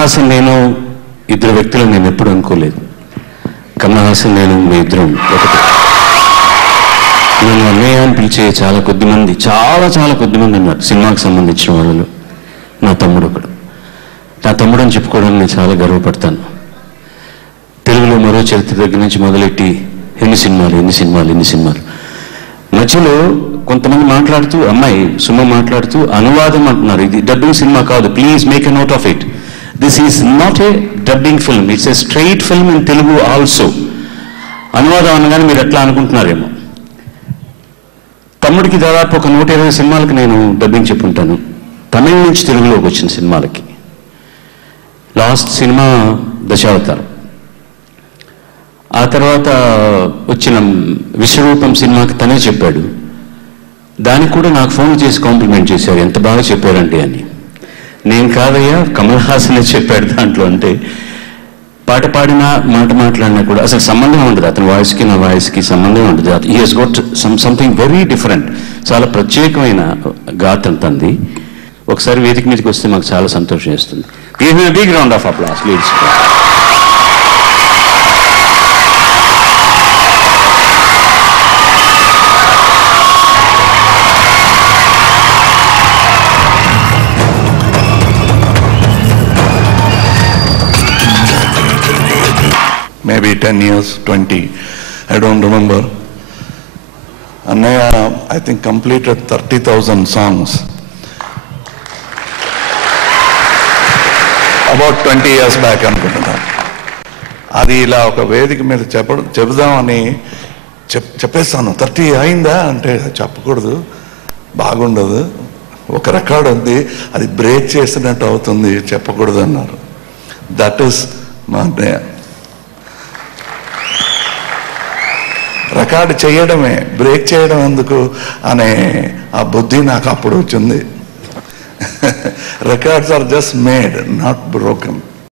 హాసన్ నేను ఇద్దరు వ్యక్తులు నేను ఎప్పుడు అనుకోలేదు. కమల్ హాసన్ నేను మీ ఇద్దరం ఒకటి. నన్ను అన్నయ్య అని పిలిచే చాలా కొద్దిమంది ఉన్నారు సినిమాకి సంబంధించిన వాళ్ళు. నా తమ్ముడు ఒకడు. నా తమ్ముడు అని చెప్పుకోవడానికి నేను చాలా గర్వపడతాను. తెలుగులో మరో చరిత్ర దగ్గర నుంచి మొదలెట్టి ఎన్ని సినిమాలు మధ్యలో కొంతమంది మాట్లాడుతూ, అమ్మాయి సుమ మాట్లాడుతూ అనువాదం అంటున్నారు. ఇది డబ్బింగ్ సినిమా కాదు, please make a note of it. This is not a dubbing film, it's a straight film in Telugu also. అనువాదం అనగానే మీరు ఎట్లా అనుకుంటున్నారేమో. తమ్ముడికి దాదాపు ఒక 120 సినిమాలకు నేను డబ్బింగ్ చెప్పుంటాను, తమిళ నుంచి తెలుగులోకి వచ్చిన సినిమాలకి. లాస్ట్ సినిమా దశావతారం, ఆ తర్వాత వచ్చిన విశ్వరూపం సినిమాకి తనే చెప్పాడు. దానికి కూడా నాకు ఫోన్ చేసి కాంప్లిమెంట్ చేశారు, ఎంత బాగా చెప్పారంటే అని. నేను కాదయ్యా, కమల్ హాసనే చెప్పాడు దాంట్లో. అంటే పాట పాడినా మాట్లాడినా కూడా అసలు సంబంధం ఉండదు, అతని వాయిస్కి నా వాయిస్కి సంబంధం ఉండదు. He he's got something very different, చాలా ప్రత్యేకమైన గాత్రం తంది. ఒకసారి వేదిక మీదకి వస్తే మాకు చాలా సంతోషం వేస్తుంది. Give him a big round of applause please. Maybe 10 years, 20, I don't remember. Annaya, I think, completed 30,000 songs. About 20 years back, అనుకుంటున్నా. అది ఇలా ఒక వేదిక మీద చెబుదామని చెప్పేస్తాను. 30 అయిందా అంటే చెప్పకూడదు, బాగుండదు. ఒక రికార్డ్ ఉంది, అది బ్రేక్ చేసినట్టు అవుతుంది, చెప్పకూడదు అన్నారు. దట్ ఈస్ మా అన్నయ్య. రికార్డు చేయడమే, బ్రేక్ చేయడం ఎందుకు అనే ఆ బుద్ధి నాకు అప్పుడు వచ్చింది. Records are just made, not broken.